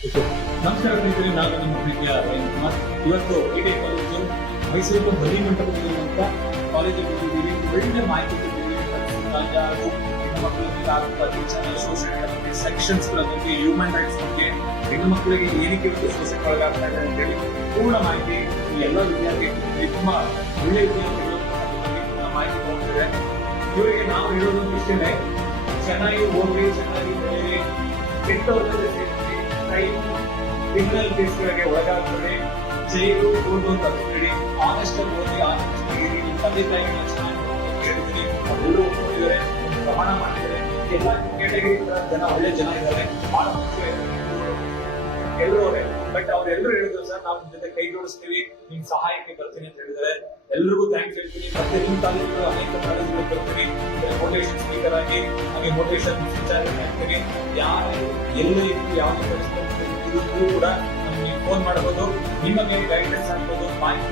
ನಮಸ್ಕಾರ ಸ್ನೇಹಿತರೆ, ನಾನು ನಿಮ್ಮ ಪ್ರೀತಿಯ ಕುಮಾರ್. ಇವತ್ತು ಐಟಿ ಕಾಲೇಜು ಮೈಸೂರು ಬಲಿ ಮಂಟಪದಲ್ಲಿರುವಂತ ಕಾಲೇಜು ಬಿಟ್ಟಿದ್ದೀವಿ. ಒಳ್ಳೆ ಮಾಹಿತಿ ಕೊಟ್ಟಿದ್ದೀವಿ. ಹಾಗೂ ಹೆಣ್ಣು ಮಕ್ಕಳಿಗೆ ಆಗುವ ಚಾನಲ್ ಶೋಷಣೆ ಸೆಕ್ಷನ್ಸ್ ಗಳ ಬಗ್ಗೆ, ಹ್ಯೂಮನ್ ರೈಟ್ಸ್ ಬಗ್ಗೆ, ಹೆಣ್ಣು ಮಕ್ಕಳಿಗೆ ಏನಕ್ಕೆ ಶೋಷಣೆ ಒಳಗಾಗ್ತಾ ಇದೆ ಅಂತ ಹೇಳಿ ಪೂರ್ಣ ಮಾಹಿತಿ ಈ ಎಲ್ಲ ವಿದ್ಯಾರ್ಥಿಗಳಿಗೆ ತುಂಬಾ ಒಳ್ಳೆ ವಿದ್ಯಾರ್ಥಿಗಳು ಮಾಹಿತಿ ಕೊಡ್ತಾರೆ. ಇವರಿಗೆ ನಾವು ಹೇಳೋದು ಇಷ್ಟೇ, ಚೆನ್ನಾಗಿ ಓದಿ, ಚೆನ್ನಾಗಿ ಬೆಳೆಯಿರಿ, ಕೆಟ್ಟವರ ಜೊತೆ ಕ್ರಿಮಿನಲ್ ಕೇಸ್ಗಳಿಗೆ ಒಳಗಾಗ್ತದೆ, ಜೈಲು ಓದು ತಪ್ಪಿಡಿ, ಆನೆಸ್ಟ್ ಆಗಿ ಓದಿ, ಆನೆಸ್ಟ್ ಆಗಿ ತಂದೆ ತಾಯಿಗಳನ್ನ ಚೆನ್ನಾಗಿ ಹೇಳ್ತೀನಿ. ಅವರೆಲ್ಲರೂ ಓದಿದ್ದಾರೆ, ಪ್ರಮಾಣ ಮಾಡಿದ್ದಾರೆ. ಎಲ್ಲ ಕೇಟಗಿರಿ ಜನ ಒಳ್ಳೆ ಜನ ಇದ್ದಾರೆ, ಬಹಳ ಮುಖ್ಯ ಎಲ್ಲರೂ ಅವರೇ. ಬಟ್ ಅವ್ರೆಲ್ಲರೂ ಹೇಳಿದ್ರು, ಸರ್ ನಾವು ನಿಮ್ ಜೊತೆ ಕೈ ಜೋಡಿಸ್ತೀವಿ, ನಿಮ್ ಸಹಾಯಕ್ಕೆ ಬರ್ತೀನಿ ಅಂತ ಹೇಳಿದ್ದಾರೆ. ಎಲ್ರಿಗೂ ಥ್ಯಾಂಕ್ಸ್ ಹೇಳ್ತೀನಿ. ಮತ್ತೆ ನಿಮ್ ಕಾಲೇಜುಗಳು ಅನೇಕ ಕಾಲೇಜುಗಳು ಬರ್ತೀನಿ, ಮೋಟಿವೇಶನ್ ಸ್ಪೀಕರ್ ಆಗಿ, ಹಾಗೆ ಮೋಟಿವೇಶನ್ ವಿಚಾರ ಮಾಡ್ತೀನಿ. ಯಾರು ಎಲ್ಲ ಯಾವುದೇ ಪರಿಸ್ಥಿತಿ ಕೂಡ ನಮ್ಗೆ ಫೋನ್ ಮಾಡಬಹುದು. ನಿಮಗೆ ಗೈಡೆನ್ಸ್ ಆಗ್ಬೋದು, ಮಾಹಿತಿ